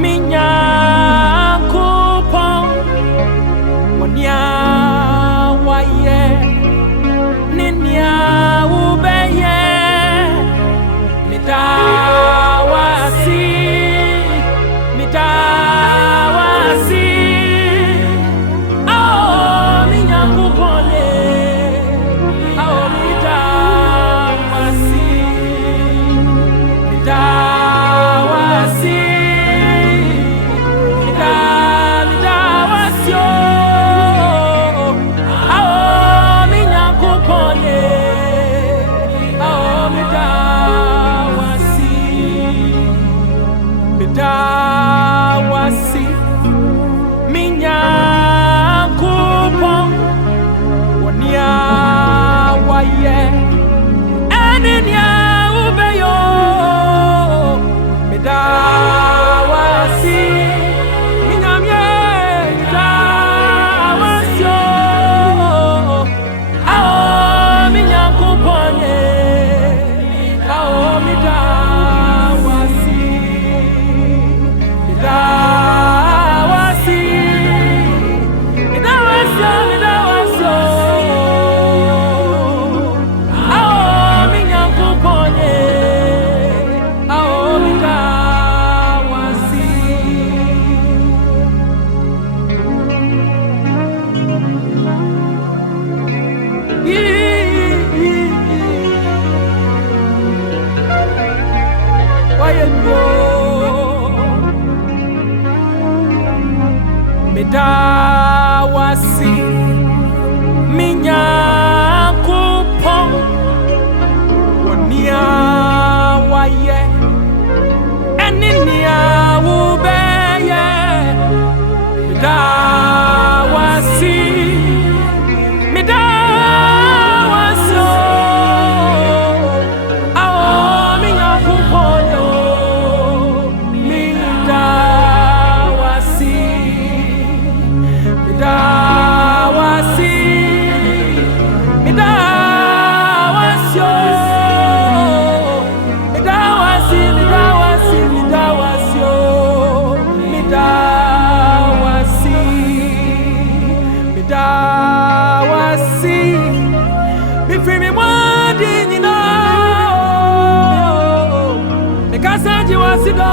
minya kupon monia waye ninia ubeye mitawasi oh minya kupone oh mitawasi Midawasi minya kupon wonia waye eninya ubeyo midawasi minyamye midawasi oh minya kupone oh midawasi Midawasi minya kupon wonia waye eninia ubeye midawasi oh minya kupon Midawasi bifimi mwadi nyina mikasa jiwasido